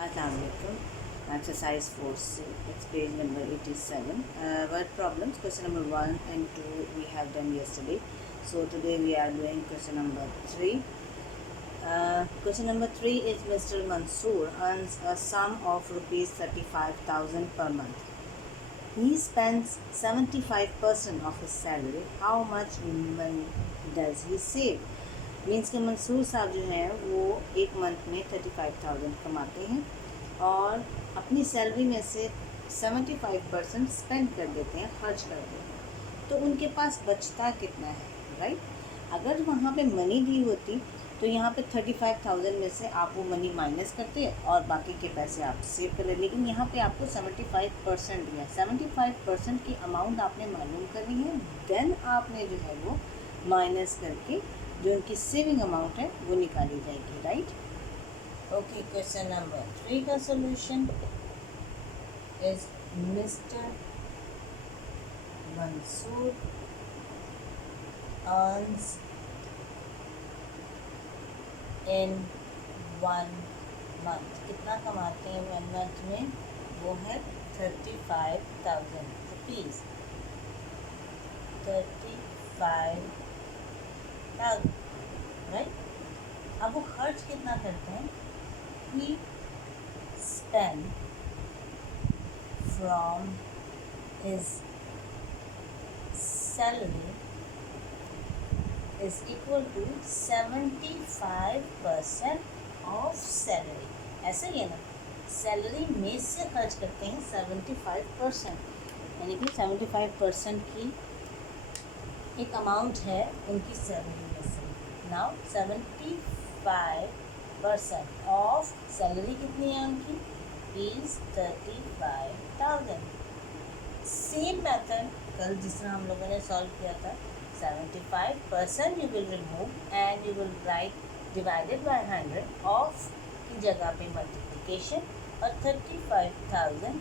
Assalamualaikum. Exercise 4C, it's page number 87. Word problems, question number 1 and 2 we have done yesterday. So today we are doing question number 3. Question number 3 is Mr. Mansoor earns a sum of rupees 35,000 per month. He spends 75% of his salary. How much money does he save? Means कि मंसूर साहब जो हैं वो एक month में 35,000 कमाते हैं और अपनी सैलरी में से 75% स्पेंड कर देते हैं, खर्च कर देते हैं, तो उनके पास बचता कितना है, राइट। अगर वहाँ पे मनी दी होती तो यहाँ पे 35,000 में से आप वो मनी माइनस करते और बाकी के पैसे आप सेव कर ले, लेकिन यहाँ पे आपको 75% दिया, 75% की अमाउंट आपने मालूम करनी है, देन आपने जो है वो माइनस करके जो उनकी सेविंग अमाउंट है वो निकाली जाएगी, राइट। ओके, क्वेश्चन नंबर 3 का solution is mister Mansoor earns in 1 month. कितना कमाते हैं 1 मंथ में? वो है 35,000 रुपीज़। 35,000, राइट। अब वो खर्च कितना करते हैं? He spend from his salary is equal to 75% of salary. ऐसा ही है ना, सैलरी में से खर्च करते हैं 75%, यानी कि 75% की एक अमाउंट है उनकी सैलरी में से। नाउ 75% ऑफ सैलरी कितनी है उनकी? इज 35,000। सेम मेथड कल जिस तरह हम लोगों ने सॉल्व किया था, 75% you will remove and you will write divided by 100, of की जगह पे मल्टीप्लिकेशन, और 35,000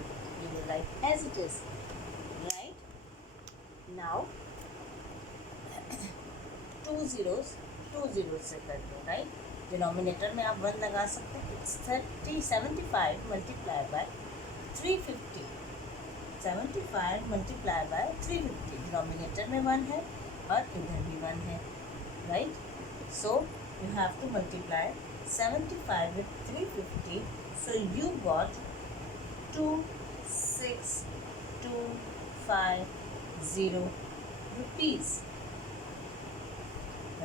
you will write as it is, right. Now 2 zeros से कर दो, राइट। डिनोमिनेटर में आप 1 लगा सकते हैं। It's 75 multiply by 350, 75 multiply by 350। Denominator में 1 है और इधर भी 1 है, right. So you have to multiply 75 with 350, so you got 26,250 rupees,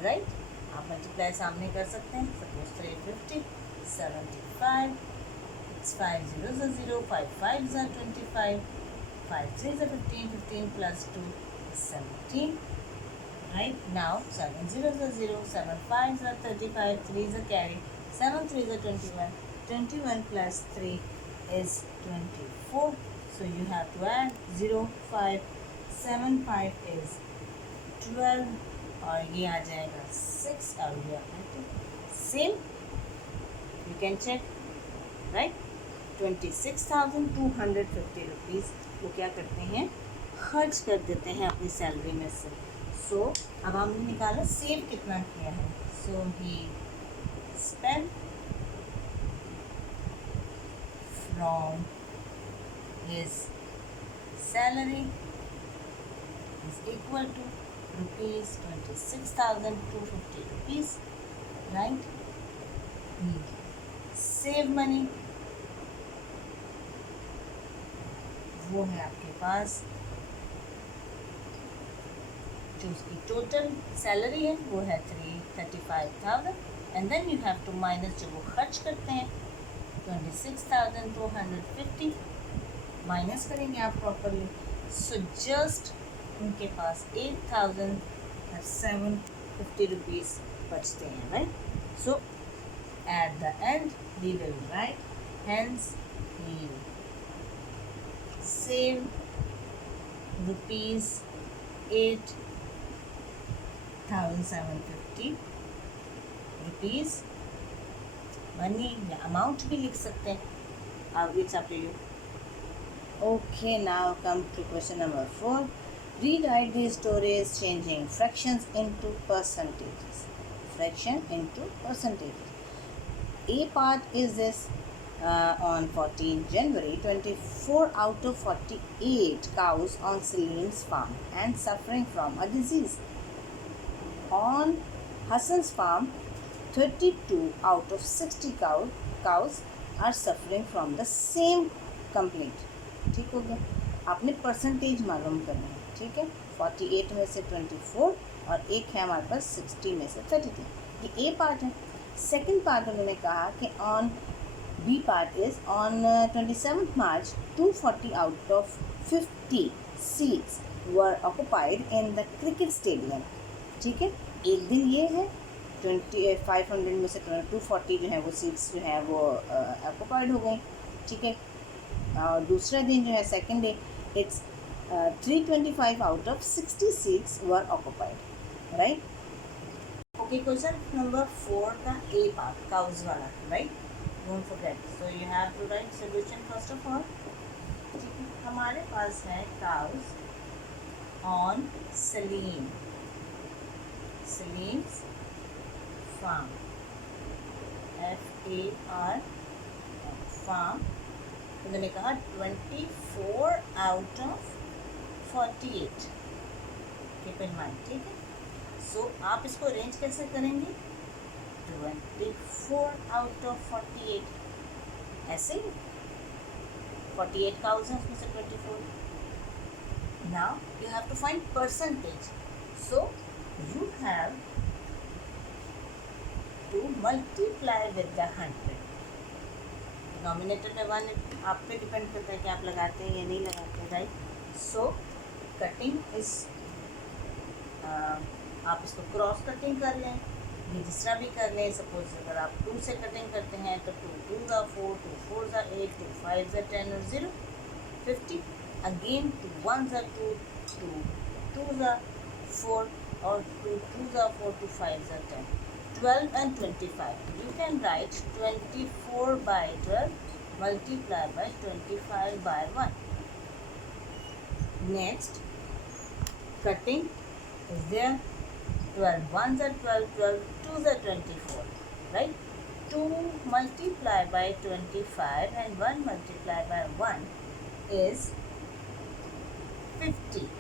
right. आप मल्टीप्लाई सामने कर सकते हैं। Suppose 350, 75, it's 5 zeros are 0, 5 5s are 25, 5 3s are 15, 15 plus 2 is 17, right। Now 7 zeros are 0, 7 5s are 35, 3 is a carry, 7 3s are 21, 21 plus 3 is 24, so you have to add 0 5 7 5 is 12 और ये आ जाएगा 6 और ये same, you can check, right. 26,250 rupees वो क्या करते हैं? खर्च कर देते हैं अपनी सैलरी में से। सो अब हमने निकाला सेव कितना किया है। So he spend from his salary is equal to rupees 26,250 rupees, right। Save money वो है आपके पास जो उसकी टोटल सैलरी है वो है 35,000, and then you have to minus जो वो खर्च करते हैं 26,250 माइनस करेंगे आप प्रॉपरली। सो जस्ट उनके पास 8,750 रुपीज़ बचते हैं, right. So at the end we will write hence he save rupees 8,750 rupees. Money या अमाउंट भी लिख सकते हैं, it's up to you. Okay, now come to question number 4. Rewrite these stories changing fractions into percentages. Fraction into percentages. A part is this on 14 January, 24 out of 48 cows on Salim's farm and suffering from a disease. On Hassan's farm, 32 out of 60 cows are suffering from the same complaint. ठीक हो गया. आपने percentage मालूम करना है. ठीक है. 48 में से 24 और एक है हमारे पास 60 में से 32. ये ए पार्ट है. सेकेंड पार्ट उन्होंने कहा कि on B part is on 27 March 240 out of 50 seats were occupied in the cricket stadium. ठीक है. एक दिन ये है 500 में से 240 जो है वो सीट्स जो है वो ऑक्यूपाइड हो गई. ठीक है. और दूसरा दिन जो है second day it's 325 out of 60 seats were occupied. Right. Okay. Question number 4 का ए पार्ट काउज वाला. Right. Don't forget. So you have to write solution first of all. ठीक है. हमारे पास है cows on Salim's farm. FAR farm. उन्होंने कहा 24 out of 48. Keep in mind. ठीक है. सो आप इसको अरेंज कैसे करेंगे? 24 out of 48 ऐसे ही. 48 काउज हैं उसमें से 24. Now you have to find percentage. So you have to multiply with the 100. Denominator में 1 आप पे डिपेंड करता है कि आप लगाते हैं या नहीं लगाते. राइट. सो कटिंग इज आप इसको क्रॉस कटिंग कर लें. ये जिस तरह भी कर लें. सपोज अगर आप 2 से कटिंग करते हैं तो 2 2 ज़ा 4, 2 4 ज़ा 8, 2 5 ज़ा 10 और 0 50. अगेन 2 1 ज़ा 2, 2 2 ज़ा 4 और 2 2 ज़ा 4, 2 5 ज़ा 10. 12 and 25. You can write 24 by 12 multiply by 25 by 1. Next, cutting is there. 12 1 ज़ा 12, 12 2 ज़ा 24. Right? 2 multiply by 25 and 1 multiply by 1 is 50%.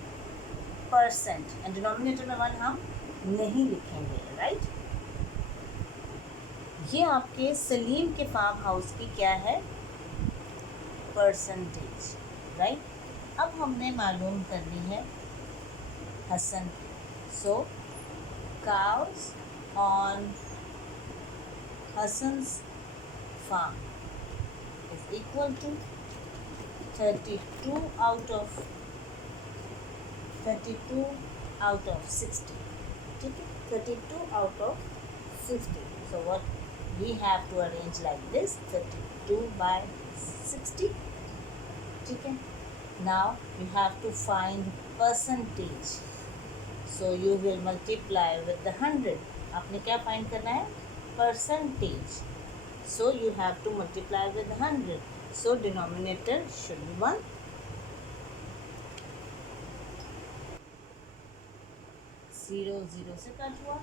and denominator में 1 हम नहीं लिखेंगे. राइट. ये आपके सलीम के फार्म हाउस की क्या है? परसेंटेज. राइट. अब हमने मालूम करनी है Hasan. So cows on Hasan's farm is equal to 32 out of 60. ठीक है. 32 out of 60. So what we have to arrange like this. 32 by 60. ठीक है. Now you have to find percentage. So you will multiply with the 100. आपने क्या find करना है? Percentage. So you have to multiply with 100. So denominator should be 1. 0 0 से cut हुआ.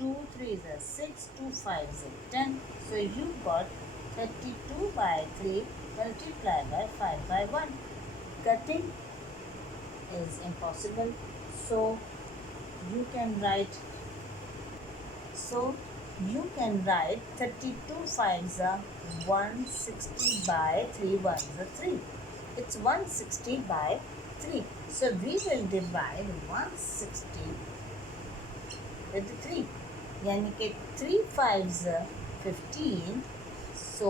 2 3 is 6, 2 5 is 10. So you got 32 by 3 multiplied by 5 by 1. Cutting is impossible. So you can write 32 5s are 160 by 3 1s are 3. It's 160 by 3. So we will divide 160 with 3. यानी कि 3 5s are 15. So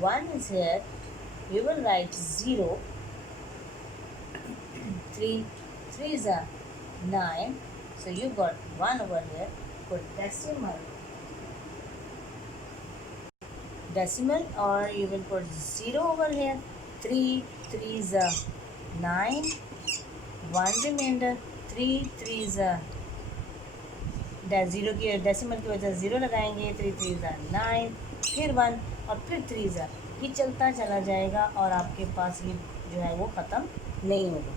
1 is here. We will write 0. 3 3s are 9. So you got 1 over here. Put decimal or you will put 0 over here. 3 3s are 9. 1 remainder. 3 3s are 0 की decimal की वजह से 0 लगाएंगे. 3 3s are 9. फिर 1 और फिर 3s are. ये चलता चला जाएगा और आपके पास ये जो है वो ख़त्म नहीं होगा.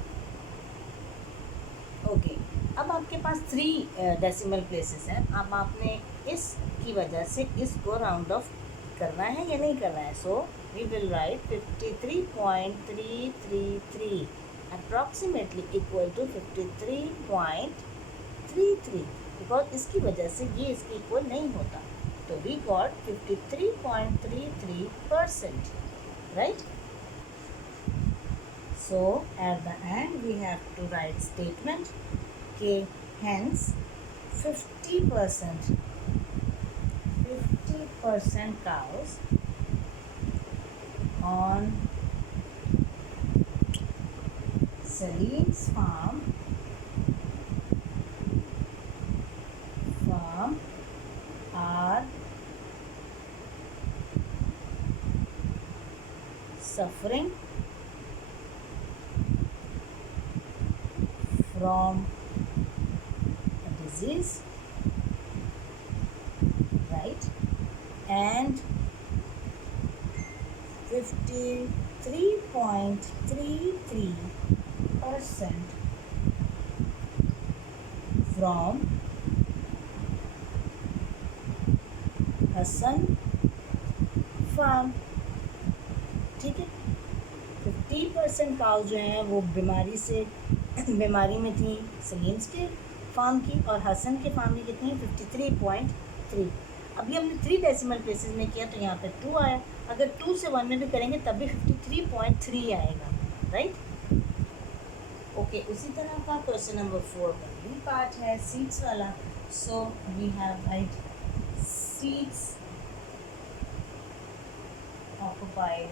ओके. अब आपके पास 3 डेसिमल प्लेसेस हैं. अब आपने इसकी वजह से इसको राउंड ऑफ करना है या नहीं करना है. सो we will write 53.333 approximately equal to 53.33 because इसकी वजह से ये इसके इक्वल नहीं होता, तो we got 53.33%, right? So at the end we have to write statement के hence 50% cows on Salim's farm are suffering from a disease, right? And 53.33% from Hassan farm, ठीक है। 50% काउ जो हैं वो बीमारी में थी सलीम्स के फार्म की, और हसन के फार्म में कितनी है 53.3। अभी हमने 3 डेसिमल प्लेसेस में किया तो यहाँ पे 2 आया, अगर 2 से 1 में भी करेंगे तब भी 53.3 आएगा, राइट? ओके, उसी तरह का क्वेश्चन नंबर 4 का भी पार्ट है सीड्स वाला। So we have write seeds occupied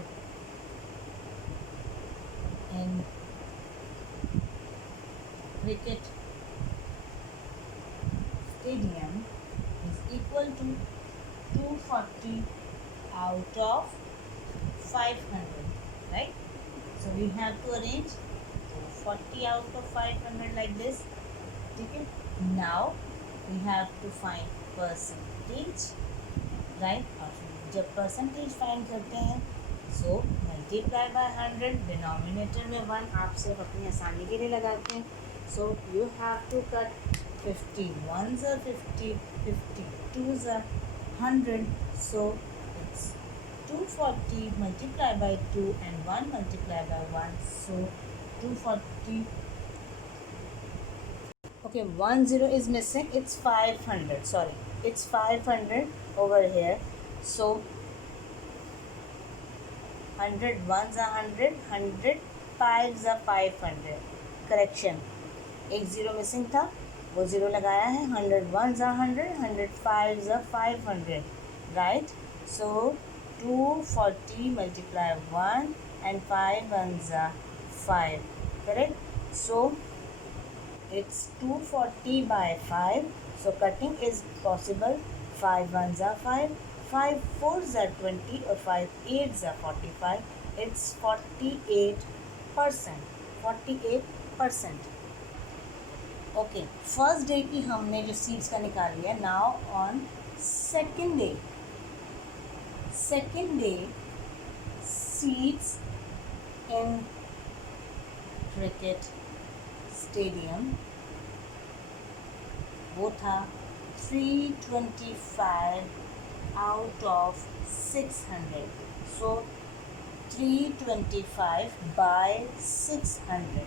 in cricket stadium is equal to 240 out of 500, right? So we have to arrange 240 out of 500 like this, okay? Now we have to find percentage, right? और जब percentage find करते हैं so multiply by 100, denominator में 1 आप सिर्फ अपनी आसानी के लिए लगाते हैं। So you have to cut 50 1s are 50, 50 2s are 100, so it's 240 multiplied by 2 and 1 multiplied by 1, so 240. Okay, 10 is missing, it's 500, sorry, it's 500 over here. So 100 1s are 100, 100 5s are 500, correction, एक 0 missing था वो 0 लगाया है। 100 1s are 100, 100 5s are 500, right? So 240 multiply 1 and 5 1s are 5, correct? So it's 240 by 5, so cutting is possible. 5 1s are 5, 5 4s are 20, or 5 8s are 45, it's 48%, 48%. Okay, first day की हमने जो seeds का निकाल लिया। Now on second day seeds in cricket stadium वो था 325 out of 600, so 325 by 600,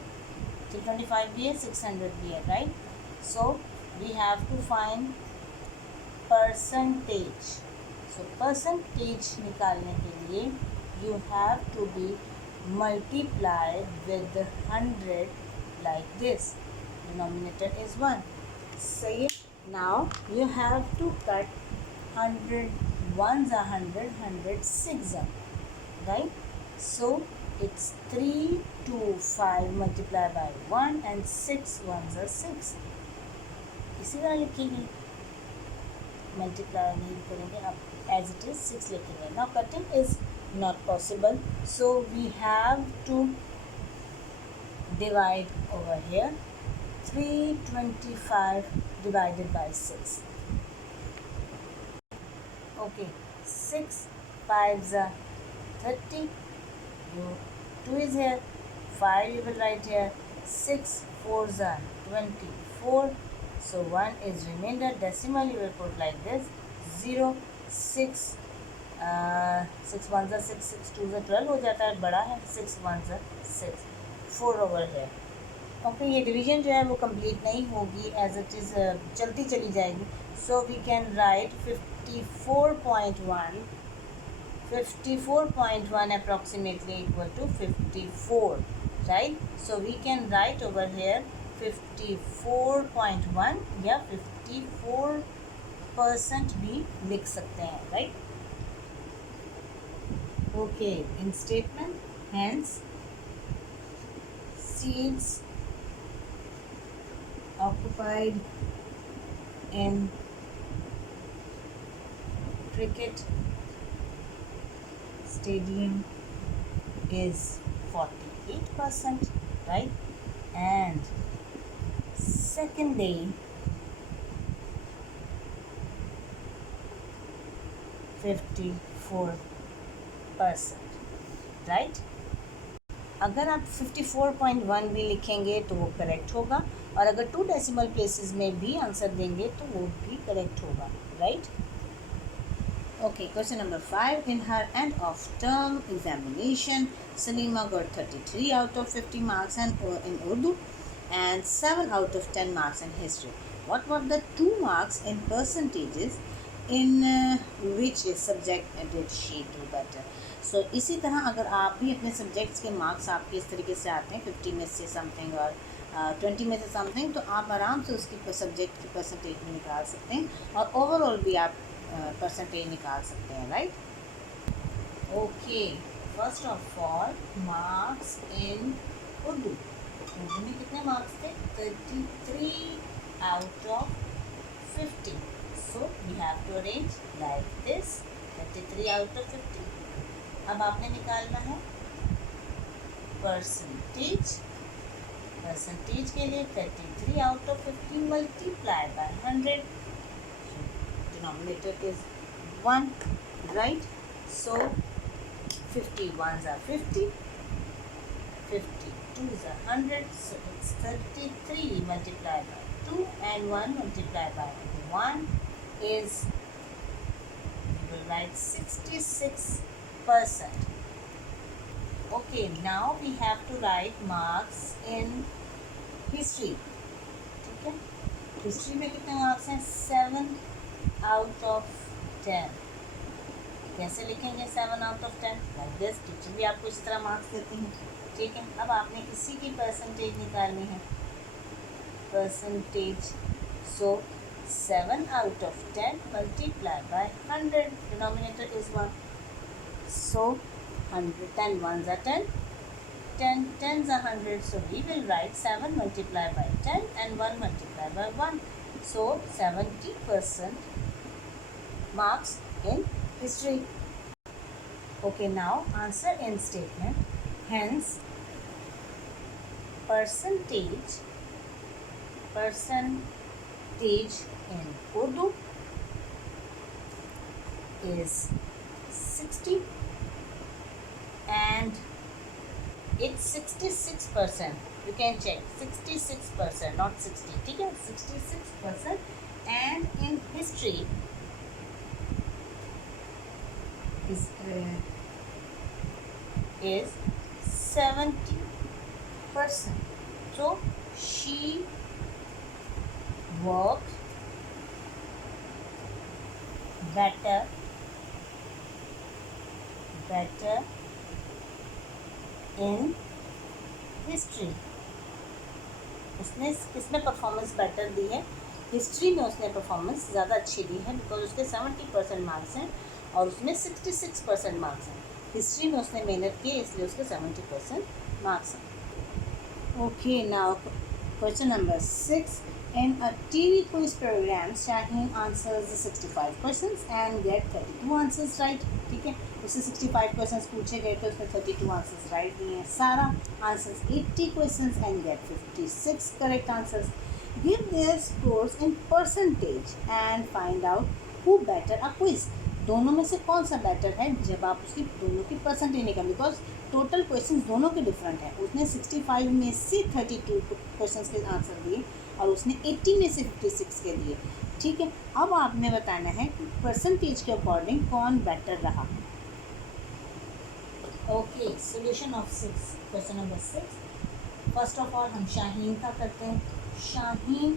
325 भी है 600 भी है, right? So we have to find percentage. So percentage निकालने के लिए you have to be multiplied with 100 like this, denominator is 1, सही है। Now you have to cut 100 1s are 100, 100 6s are, right? So it's 325 multiplied by 1 and 6 1s are 6, इसी तरह लिखेंगे, multiply नहीं करेंगे, अब एज इट इज 6 लिखेंगे। Now cutting is not possible, so we have to divide over here 325 divided by 6. Okay, 6 5s are 30, 2 is here, 5 you will write here, 6 4s are 24, so 1 is remainder, decimal you will put like this, 0 6 6 1 6 6 2 12 हो जाता है, बड़ा है 6 1 6 4 over है। Okay, ये division जो है वो कंप्लीट नहीं होगी, एज इट इज़ चलती चली जाएगी। So we can write 54.1 approximately equal to 54, right? So we can write over here 54.1 या 54% भी लिख सकते हैं, right? Okay, in statement, hence seats occupied in cricket stadium is 48%, right? And secondly, 54%, right? अगर आप 54.1 भी लिखेंगे तो वो करेक्ट होगा, और अगर 2 डेसिमल प्लेसेस में भी आंसर देंगे तो वो भी करेक्ट होगा, right? Okay, question number 5. In her end of term examination, Salima got 33 out of 50 marks in Urdu and 7 out of 10 marks in history. What were the 2 marks in percentages in which subject did she do better? So इसी तरह अगर आप भी अपने subjects के marks आपके इस तरीके से आते हैं 50 में से समथिंग और 20 में से समथिंग, तो आप आराम से उसकी सब्जेक्ट की परसेंटेज भी निकाल सकते हैं और ओवरऑल भी आप परसेंटेज निकाल सकते हैं, right? Okay, first of all marks in Urdu. Urdu में कितने मार्क्स थे? 33 out of 50. So we have to arrange like this, 33 out of 50. अब आपने निकालना है परसेंटेज। परसेंटेज के लिए 33 out of 50 multiply by 100. Denominator is 1, right? So 51s are 50, 52s are 100, so it's 33 multiplied by 2 and 1 multiplied by 1 is, we will write 66%. Okay, now we have to write marks in history. ठीक है, history में कितने marks हैं? 7 out of 10. कैसे लिखेंगे 7 out of 10? Like this. Teacher भी आपको इस तरह मार्क्स देती हैं, ठीक है? अब आपने इसी की परसेंटेज निकालनी है, percentage. So 7 out of 10 multiply by 100. Denominator is 1. So 100, 10 ones are 10, 10 10s are 100. So we will write 7 multiplied by 10 and 1 multiplied by 1. So 70% marks in history. Okay, now answer in statement. Hence percentage in Urdu is 60 and it's 66%. You can check 66%, not 60. ठीक है, 66%. And in history is 70%. So she worked better in history. उसने किसमें performance better दी है? History में उसने performance ज़्यादा अच्छी दी है, बिकॉज उसके 70% मार्क्स हैं और उसमें 66% मार्क्स हैं. हिस्ट्री में उसने मेहनत की, इसलिए उसके 70% मार्क्स हैं. Okay, now question number 6. In a TV quiz program, Shaheen answers the 65 questions and get 32 answers right. ठीक है, उससे 65 questions पूछे गए तो उसने 32 answers right दिए हैं. Sara answers 80 questions and get 56 correct answers. Give their scores in percentage and find out who better a quiz. दोनों में से कौन सा बेटर है जब आप उसकी दोनों की परसेंटेज निकाल, बिकॉज टोटल क्वेश्चन दोनों के डिफरेंट हैं. उसने 65 में से 32 क्वेश्चन के आंसर दिए और उसने 80 में से 56 के दिए. ठीक है, अब आपने बताना है कि परसेंटेज के अकॉर्डिंग कौन बेटर रहा. Okay, solution of 6, question number 6. First of all हम शाहीन का करते हैं. Shaheen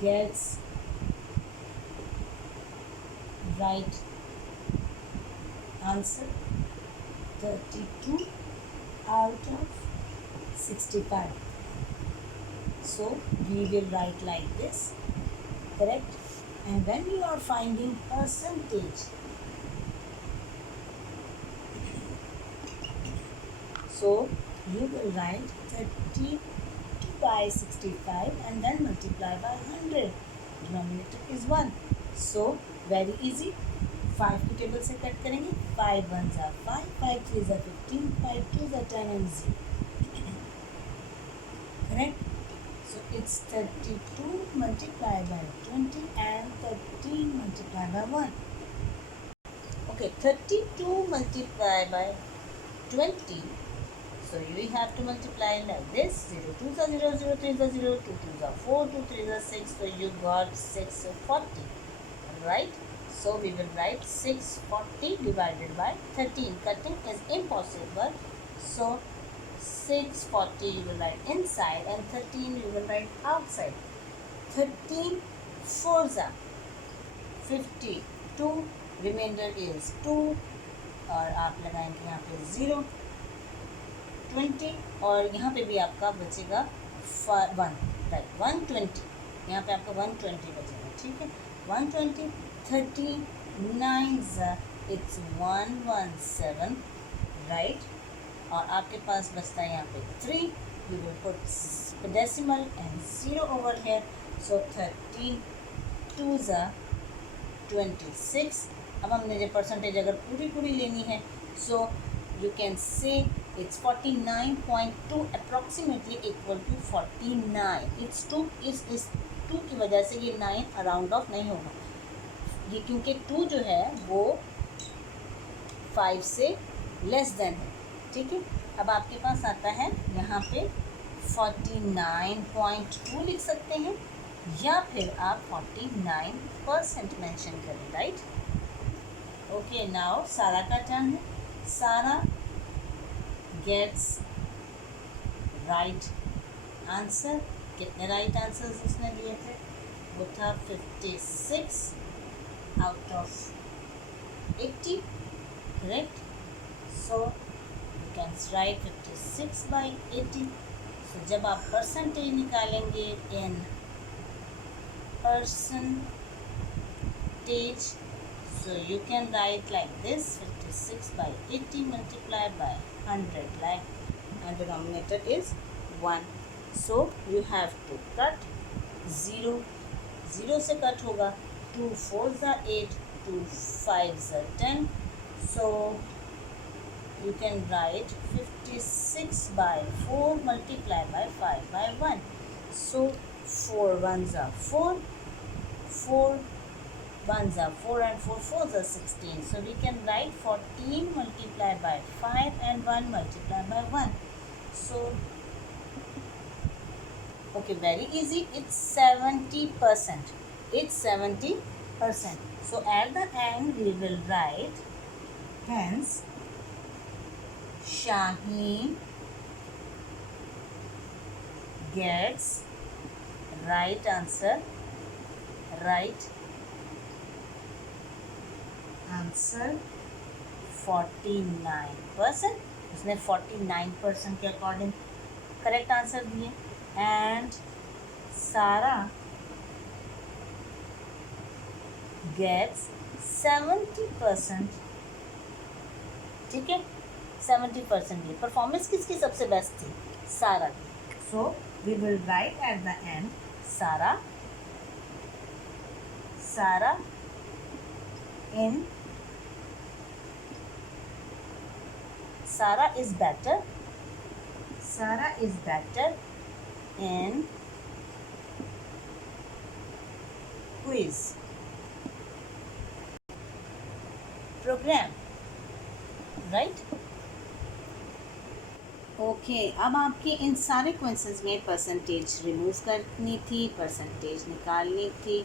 gets right answer 32 out of 65. So we will write like this, correct? And when you are finding percentage, so you will write 32 by 65 and then multiply by 100. Denominator is 1. So very easy. 5 की table से cut करेंगे. 5 1s are 5, 5 3s are 15, 5 2s are 10 and 0. Correct? So it's 32 multiplied by 20 and 13 multiplied by 1. Okay, 32 multiplied by 20. So you have to multiply like this. 0 2s are 0, 0 3s are 0, 2 2s are 4, 2 3s are 6. So you got 640. Right? So we will write 640 divided by 13. Cutting is impossible. So 640 you will write inside and 13 you will write outside. 13 4s are 52. Remainder is 2 और आप लगाएंगे यहाँ पे 0 20 और यहाँ पे भी आपका बचेगा 1, राइट 120. यहाँ पे आपका 120 बचेगा. ठीक है, 120 13 9s it's 117, राइट. और आपके पास बचता है यहाँ पे 3. You will put decimal and 0 over here. So 13 2s 26. अब हमने जो परसेंटेज अगर पूरी लेनी है, so you can say it's 49.2 approximately equal to 49. it's 2 इस 2 की वजह से ये 9 अराउंड ऑफ नहीं होगा. ये क्योंकि 2 जो है वो 5 से लेस देन है. ठीक है, अब आपके पास आता है यहाँ पे 49.2 लिख सकते हैं या फिर आप 49% मेंशन करें. राइट. ओके, नाउ सारा का टर्न है. सारा गेट्स राइट आंसर. कितने राइट आंसर्स उसने दिए थे? वो था 56 out of 80, correct? So you can write 56 by 80. So जब आप परसेंटेज निकालेंगे in percentage, so you can write like this, 56 by 80 multiplied by 100, like, and denominator is 1. So you have to cut 0. 0 से cut होगा. 2 4s are 8, 2 5s are 10. So you can write 56 by 4 multiplied by 5 by 1. So 4 1s are 4, 4 1s are 4 and 4 4s are 16. So we can write 14 multiplied by 5 and 1 multiplied by 1. So okay, very easy. It's 70%. It's 70%. So at the end we will write, hence Shaheen gets right answer. Right answer 49%. उसने 49% के according correct answer दिए. And सारा gets 70%. ठीक है, 70% दिए. Performance किसकी सबसे best थी? सारा की. So we will write at the end Sarah in Sarah is better. Sarah is better in quiz program. Right? Okay, अब आपके इन सारे क्वेश्चंस में परसेंटेज रिमूव करनी थी, परसेंटेज निकालनी थी.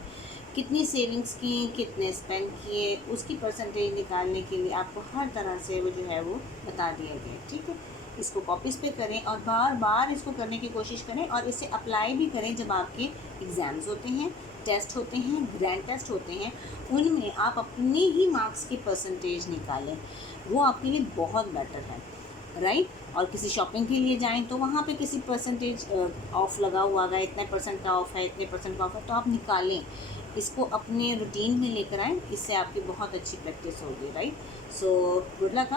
कितनी सेविंग्स की, कितने स्पेंड किए, उसकी परसेंटेज निकालने के लिए आपको हर तरह से वो जो है वो बता दिया गया है। ठीक है, इसको कॉपीज़ पे करें और बार बार इसको करने की कोशिश करें और इसे अप्लाई भी करें जब आपके एग्ज़ाम्स होते हैं, टेस्ट होते हैं, ग्रैंड टेस्ट होते हैं, उनमें आप अपने ही मार्क्स की परसेंटेज निकालें, वो आपके लिए बहुत बेटर है, राइट। और किसी शॉपिंग के लिए जाएं तो वहाँ पे किसी परसेंटेज ऑफ लगा हुआ है, इतने परसेंट का ऑफ है, इतने परसेंट का ऑफ है, तो आप निकालें, इसको अपने रूटीन में लेकर आएँ, इससे आपकी बहुत अच्छी प्रैक्टिस होगी, राइट। So good luck.